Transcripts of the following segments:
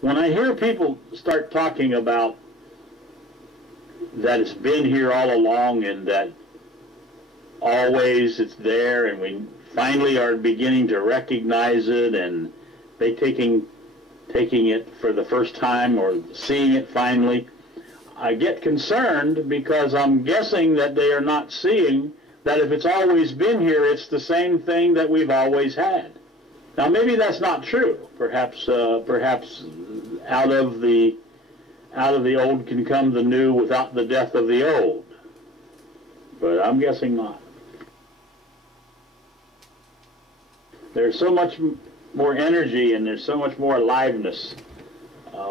when I hear people start talking about that it's been here all along and that always it's there and we finally are beginning to recognize it and they taking it for the first time or seeing it finally, I get concerned because I'm guessing that they are not seeing that if it's always been here, it's the same thing that we've always had. Now maybe that's not true. Perhaps out of the old can come the new without the death of the old. But I'm guessing not. There's so much more energy and there's so much more aliveness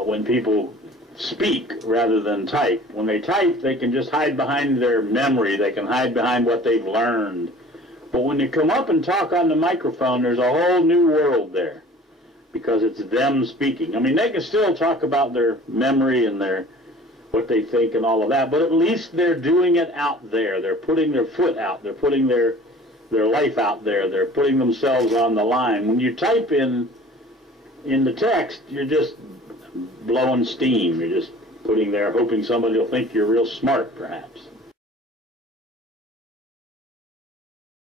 when people speak rather than type. When they type, they can just hide behind their memory. They can hide behind what they've learned. But when you come up and talk on the microphone, there's a whole new world there because it's them speaking. I mean, they can still talk about their memory and what they think and all of that, but at least they're doing it out there. They're putting their foot out. They're putting their life out there. They're putting themselves on the line. When you type in the text, you're just blowing steam. You're just putting there, hoping somebody will think you're real smart, perhaps.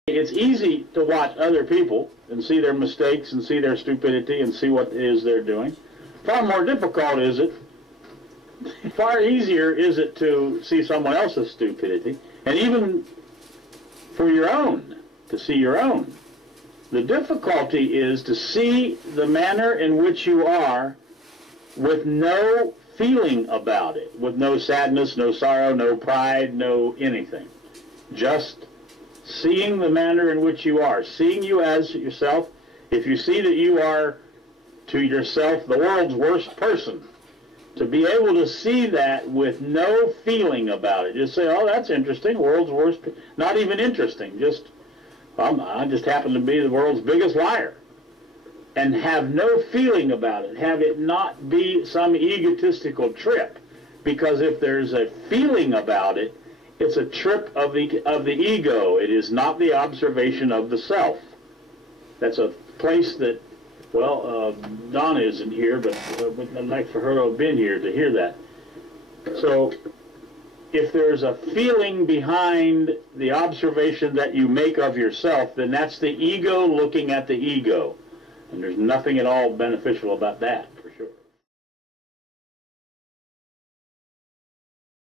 It's easy to watch other people and see their mistakes and see their stupidity and see what it is they're doing. Far more difficult is it, far easier is it to see someone else's stupidity, and even for your own, to see your own. The difficulty is to see the manner in which you are with no feeling about it, with no sadness, no sorrow, no pride, no anything. Just seeing the manner in which you are, seeing you as yourself. If you see that you are to yourself the world's worst person, to be able to see that with no feeling about it, just say, oh, that's interesting, world's worst, not even interesting, just, I just happen to be the world's biggest liar, and have no feeling about it, have it not be some egotistical trip, because if there's a feeling about it, it's a trip of the ego. It is not the observation of the self. That's a place that, well, Donna isn't here, but I'd like for her to have been here to hear that. So if there's a feeling behind the observation that you make of yourself, then that's the ego looking at the ego. And there's nothing at all beneficial about that.